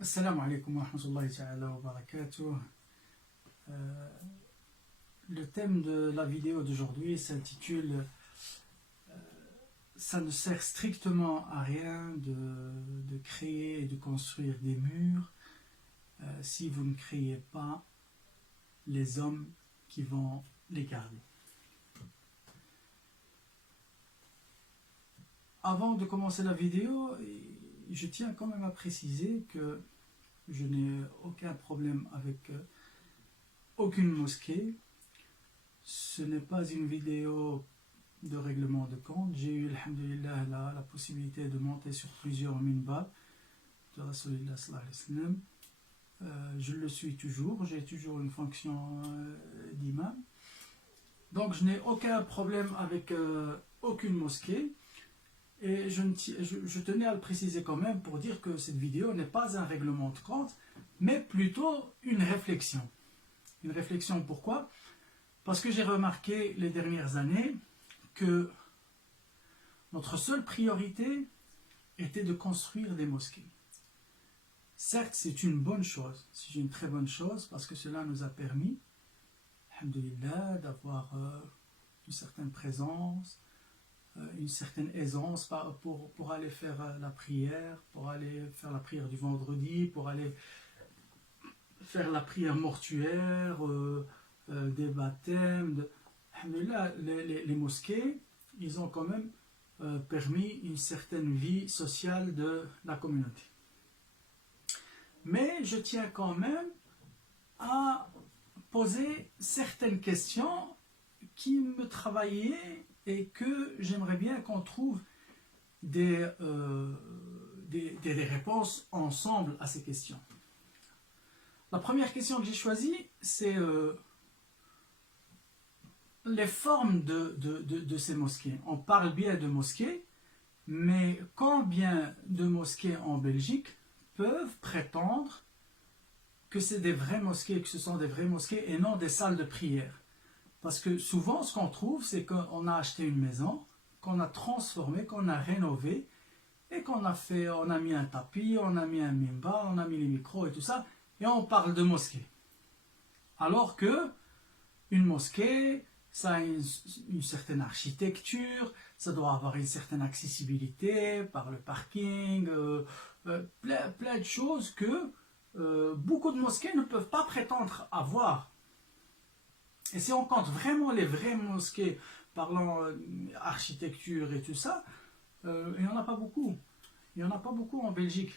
Assalamu alaikum wa rahmatullahi ta'ala wa barakatuh. Le thème de la vidéo d'aujourd'hui s'intitule ça ne sert strictement à rien de créer et de construire des murs si vous ne créez pas les hommes qui vont les garder. Avant de commencer la vidéo, je tiens quand même à préciser que je n'ai aucun problème avec aucune mosquée. Ce n'est pas une vidéo de règlement de compte. J'ai eu, alhamdulillah, la possibilité de monter sur plusieurs minbars de Rasulullah sallallahu alayhi wa sallam. Je le suis toujours, j'ai toujours une fonction d'imam. Donc je n'ai aucun problème avec aucune mosquée. Et je tenais à le préciser quand même pour dire que cette vidéo n'est pas un règlement de compte, mais plutôt une réflexion. Une réflexion pourquoi? Parce que j'ai remarqué les dernières années que notre seule priorité était de construire des mosquées. Certes, c'est une bonne chose, c'est une très bonne chose parce que cela nous a permis, alhamdulillah, d'avoir une certaine présence, une certaine aisance pour aller faire la prière, pour aller faire la prière du vendredi, pour aller faire la prière mortuaire, des baptêmes. Alhamdulillah, les mosquées, ils ont quand même permis une certaine vie sociale de la communauté. Mais je tiens quand même à poser certaines questions qui me travaillaient et que j'aimerais bien qu'on trouve des réponses ensemble à ces questions. La première question que j'ai choisie, c'est les formes de ces mosquées. On parle bien de mosquées, mais combien de mosquées en Belgique peuvent prétendre que c'est des vraies mosquées, que ce sont des vraies mosquées et non des salles de prière? Parce que souvent, ce qu'on trouve, c'est qu'on a acheté une maison, qu'on a transformée, qu'on a rénové, et qu'on a mis un tapis, on a mis un mimbar, on a mis les micros et tout ça, et on parle de mosquée. Alors que une mosquée, ça a une certaine architecture, ça doit avoir une certaine accessibilité par le parking, plein de choses que beaucoup de mosquées ne peuvent pas prétendre avoir. Et si on compte vraiment les vraies mosquées parlant architecture et tout ça, il n'y en a pas beaucoup. Il n'y en a pas beaucoup en Belgique.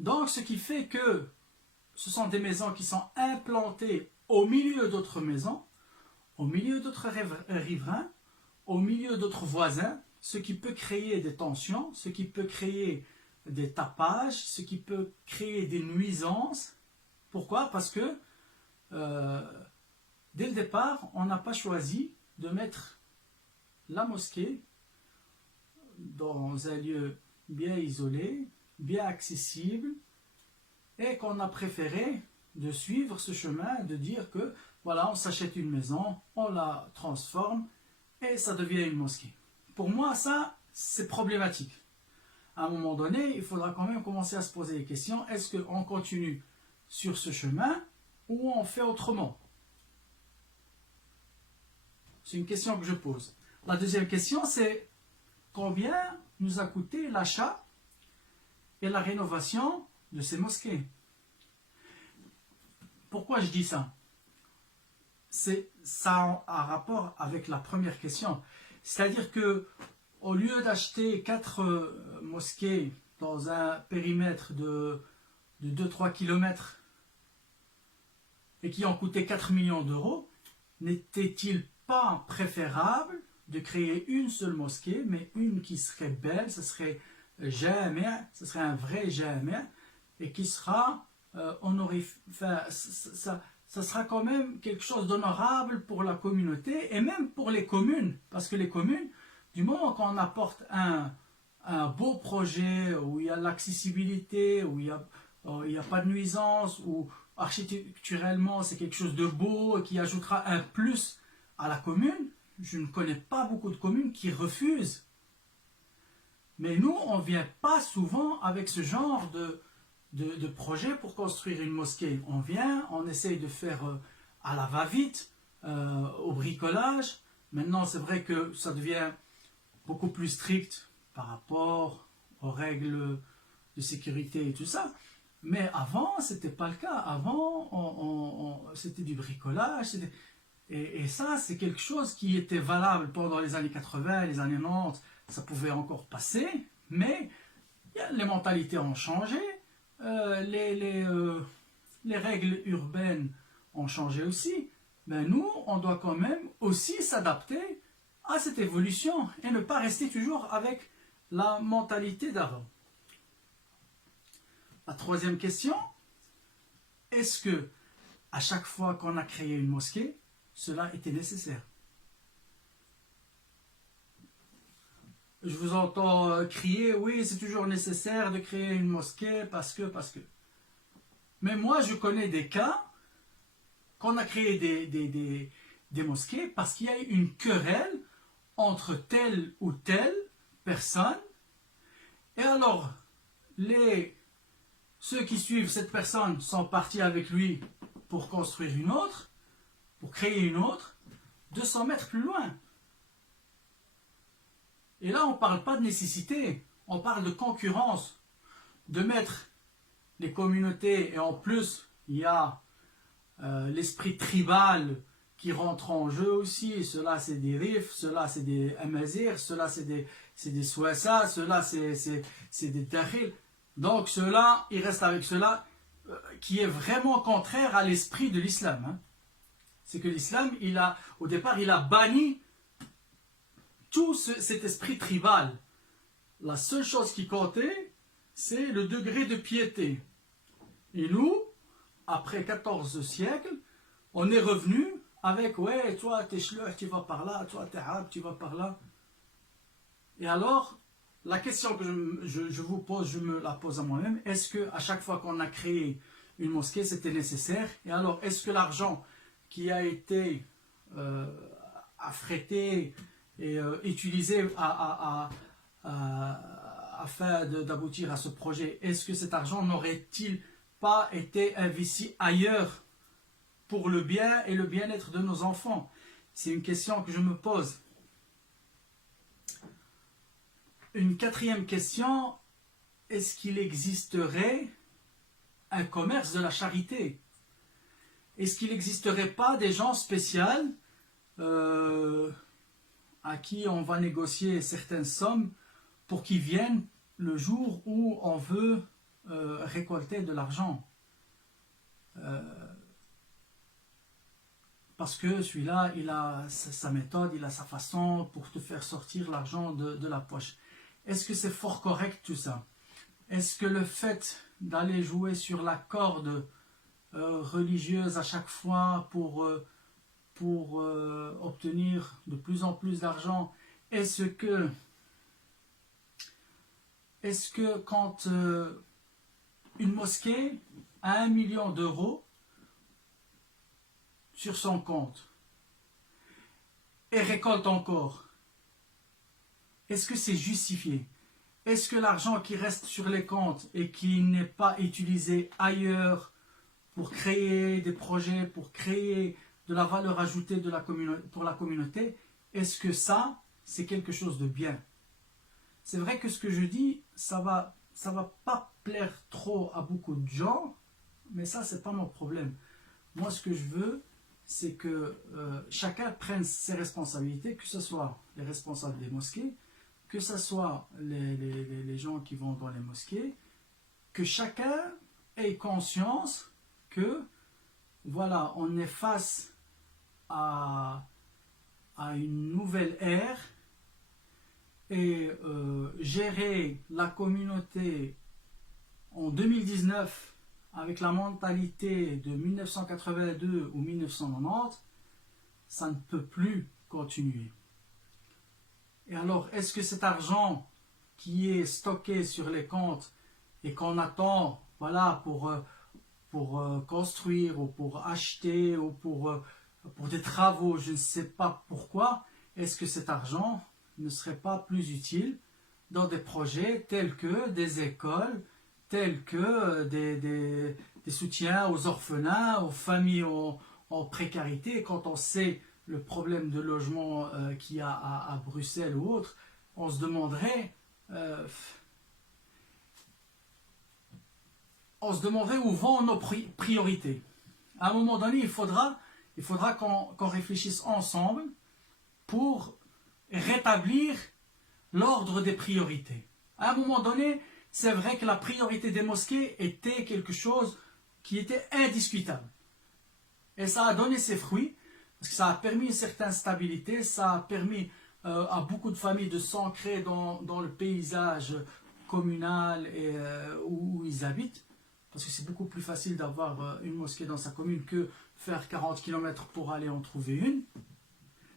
Donc ce qui fait que ce sont des maisons qui sont implantées au milieu d'autres maisons, au milieu d'autres riverains, au milieu d'autres voisins, ce qui peut créer des tensions, ce qui peut créer des tapages, ce qui peut créer des nuisances. Pourquoi? Parce que dès le départ, on n'a pas choisi de mettre la mosquée dans un lieu bien isolé, bien accessible, et qu'on a préféré de suivre ce chemin, de dire que voilà, on s'achète une maison, on la transforme, et ça devient une mosquée. Pour moi, ça, c'est problématique. À un moment donné, il faudra quand même commencer à se poser les questions. Est-ce qu'on continue sur ce chemin ou on fait autrement? C'est une question que je pose. La deuxième question, c'est combien nous a coûté l'achat et la rénovation de ces mosquées? Pourquoi je dis ça? Ça a un rapport avec la première question. C'est-à-dire que au lieu d'acheter 4 mosquées dans un périmètre de 2-3 km et qui ont coûté 4 millions d'euros, n'était-il pas préférable de créer une seule mosquée, mais une qui serait belle, ce serait jami', ce serait un vrai jami', et qui sera ça sera quand même quelque chose d'honorable pour la communauté et même pour les communes. Parce que les communes, du moment qu'on apporte un beau projet où il y a l'accessibilité, où il y a pas de nuisance, où architecturellement c'est quelque chose de beau et qui ajoutera un plus à la commune, je ne connais pas beaucoup de communes qui refusent. Mais nous, on ne vient pas souvent avec ce genre de projet pour construire une mosquée. On vient, on essaye de faire à la va-vite, au bricolage. Maintenant, c'est vrai que ça devient beaucoup plus strict par rapport aux règles de sécurité et tout ça. Mais avant, ce n'était pas le cas. Avant, c'était du bricolage. Et ça, c'est quelque chose qui était valable pendant les années 80, les années 90. Ça pouvait encore passer, mais les mentalités ont changé. Les règles urbaines ont changé aussi. Mais nous, on doit quand même aussi s'adapter à cette évolution et ne pas rester toujours avec la mentalité d'avant. La troisième question, est-ce que à chaque fois qu'on a créé une mosquée, cela était nécessaire? Je vous entends crier, oui, c'est toujours nécessaire de créer une mosquée parce que. Mais moi, je connais des cas qu'on a créé des mosquées parce qu'il y a eu une querelle entre telle ou telle personne. Et alors, ceux qui suivent cette personne sont partis avec lui pour construire une autre, pour créer une autre, 200 mètres plus loin. Et là, on ne parle pas de nécessité, on parle de concurrence, de mettre les communautés, et en plus, il y a l'esprit tribal qui rentre en jeu aussi. Ceux-là, c'est des Rifs, ceux-là, c'est des Amazirs, ceux-là, c'est des Souassa, ceux-là, c'est des Tahil. Donc, ceux-là, ils restent avec ceux-là, qui est vraiment contraire à l'esprit de l'islam. Hein. C'est que l'islam, au départ, il a banni tout cet esprit tribal. La seule chose qui comptait, c'est le degré de piété. Et nous, après 14 siècles, on est revenu avec, ouais, toi, t'es chleur, tu vas par là, toi, t'es arabe, tu vas par là. Et alors, la question que je vous pose, je me la pose à moi-même, est-ce qu'à chaque fois qu'on a créé une mosquée, c'était nécessaire? Et alors, est-ce que l'argent qui a été affrété et utilisé afin d'aboutir à ce projet, est-ce que cet argent n'aurait-il pas été investi ailleurs pour le bien et le bien-être de nos enfants? C'est une question que je me pose. Une quatrième question, est-ce qu'il existerait un commerce de la charité? Est-ce qu'il n'existerait pas des gens spéciaux à qui on va négocier certaines sommes pour qu'ils viennent le jour où on veut récolter de l'argent? Parce que celui-là, il a sa méthode, il a sa façon pour te faire sortir l'argent de la poche. Est-ce que c'est fort correct tout ça? Est-ce que le fait d'aller jouer sur la corde religieuse à chaque fois pour obtenir de plus en plus d'argent, est-ce que quand une mosquée a 1 million d'euros sur son compte et récolte encore, est-ce que c'est justifié? Est-ce que l'argent qui reste sur les comptes et qui n'est pas utilisé ailleurs pour créer des projets, pour créer de la valeur ajoutée pour la communauté, est-ce que ça, c'est quelque chose de bien? C'est vrai que ce que je dis, ça va pas plaire trop à beaucoup de gens, mais ça, c'est pas mon problème. Moi, ce que je veux, c'est que chacun prenne ses responsabilités, que ce soit les responsables des mosquées, que ce soit les gens qui vont dans les mosquées, que chacun ait conscience que, voilà, on est face à une nouvelle ère et gérer la communauté en 2019 avec la mentalité de 1982 ou 1990, ça ne peut plus continuer. Et alors, est-ce que cet argent qui est stocké sur les comptes et qu'on attend, voilà, pour construire ou pour acheter ou pour des travaux, je ne sais pas pourquoi, est-ce que cet argent ne serait pas plus utile dans des projets tels que des écoles, tels que des soutiens aux orphelins, aux familles en précarité. Quand on sait le problème de logement qu'il y a à Bruxelles ou autre, on se demanderait où vont nos priorités. À un moment donné, il faudra qu'on réfléchisse ensemble pour rétablir l'ordre des priorités. À un moment donné, c'est vrai que la priorité des mosquées était quelque chose qui était indiscutable. Et ça a donné ses fruits, parce que ça a permis une certaine stabilité, ça a permis à beaucoup de familles de s'ancrer dans le paysage communal où ils habitent, parce que c'est beaucoup plus facile d'avoir une mosquée dans sa commune que faire 40 km pour aller en trouver une.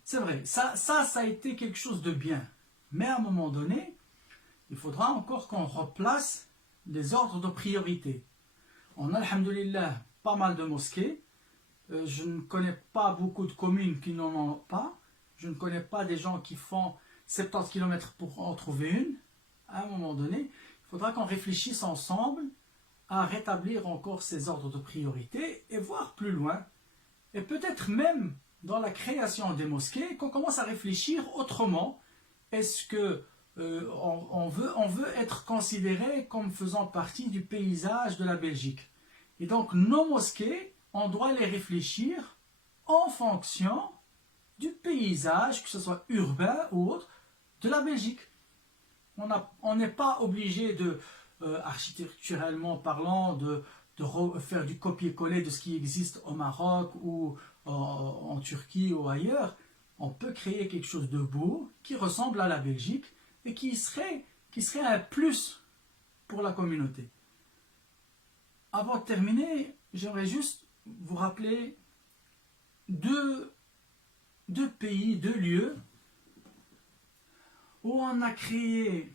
C'est vrai, ça a été quelque chose de bien. Mais à un moment donné, il faudra encore qu'on replace les ordres de priorité. On a, alhamdoulilah, pas mal de mosquées. Je ne connais pas beaucoup de communes qui n'en ont pas. Je ne connais pas des gens qui font 70 km pour en trouver une. À un moment donné, il faudra qu'on réfléchisse ensemble à rétablir encore ces ordres de priorité et voir plus loin. Et peut-être même dans la création des mosquées, qu'on commence à réfléchir autrement. Est-ce que on veut être considéré comme faisant partie du paysage de la Belgique? Et donc nos mosquées, on doit les réfléchir en fonction du paysage, que ce soit urbain ou autre, de la Belgique. On n'est pas obligé de, architecturellement parlant, de faire du copier-coller de ce qui existe au Maroc ou en Turquie ou ailleurs. On peut créer quelque chose de beau qui ressemble à la Belgique et qui serait un plus pour la communauté. Avant de terminer, j'aimerais juste vous rappeler deux pays, deux lieux où on a créé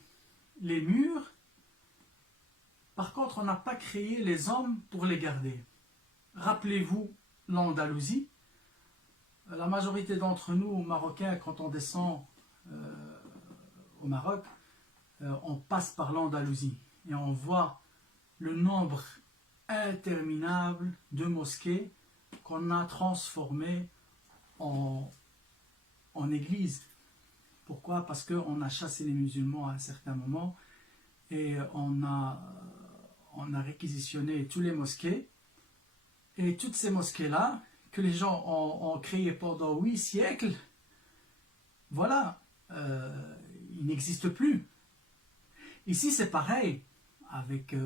les murs. Par contre, on n'a pas créé les hommes pour les garder. Rappelez-vous l'Andalousie. La majorité d'entre nous, Marocains, quand on descend au Maroc, on passe par l'Andalousie et on voit le nombre interminable de mosquées qu'on a transformées en églises. Pourquoi? Parce qu'on a chassé les musulmans à un certain moment et on a réquisitionné tous les mosquées. Et toutes ces mosquées-là, que les gens ont créées pendant 8 siècles, voilà, ils n'existent plus. Ici, c'est pareil. Avec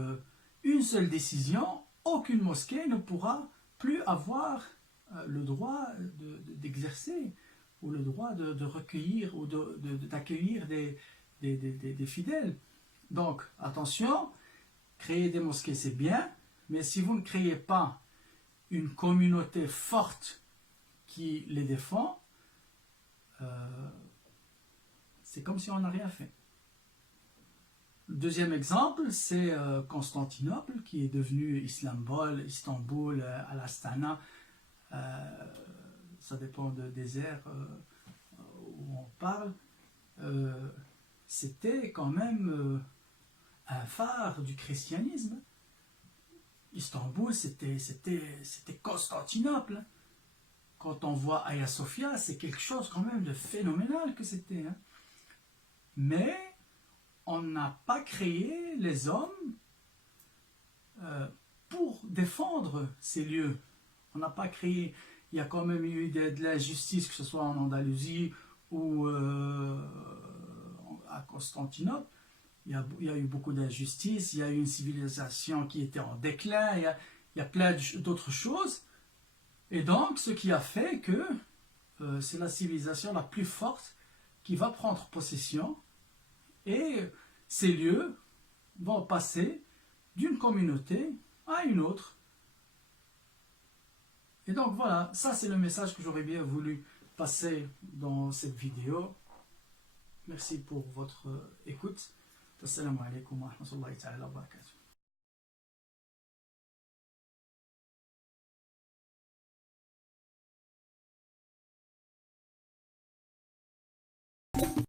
une seule décision, aucune mosquée ne pourra plus avoir le droit d'exercer ou le droit de recueillir ou d'accueillir des fidèles. Donc, attention, créer des mosquées, c'est bien, mais si vous ne créez pas une communauté forte qui les défend, c'est comme si on n'a rien fait. Le deuxième exemple, c'est Constantinople, qui est devenu Istanbul, Al-Astana. Ça dépend des aires où on parle. C'était quand même un phare du christianisme. Istanbul, c'était Constantinople. Quand on voit Hagia Sophia, c'est quelque chose quand même de phénoménal que c'était. Mais on n'a pas créé les hommes pour défendre ces lieux. On n'a pas créé. Il y a quand même eu de l'injustice, que ce soit en Andalousie ou à Constantinople. Il y a eu beaucoup d'injustice, il y a eu une civilisation qui était en déclin, il y a plein d'autres choses. Et donc, ce qui a fait que c'est la civilisation la plus forte qui va prendre possession et ces lieux vont passer d'une communauté à une autre. Et donc voilà, ça c'est le message que j'aurais bien voulu passer dans cette vidéo. Merci pour votre écoute. Assalamu alaikum wa rahmatullahi ta'ala wa barakatuh.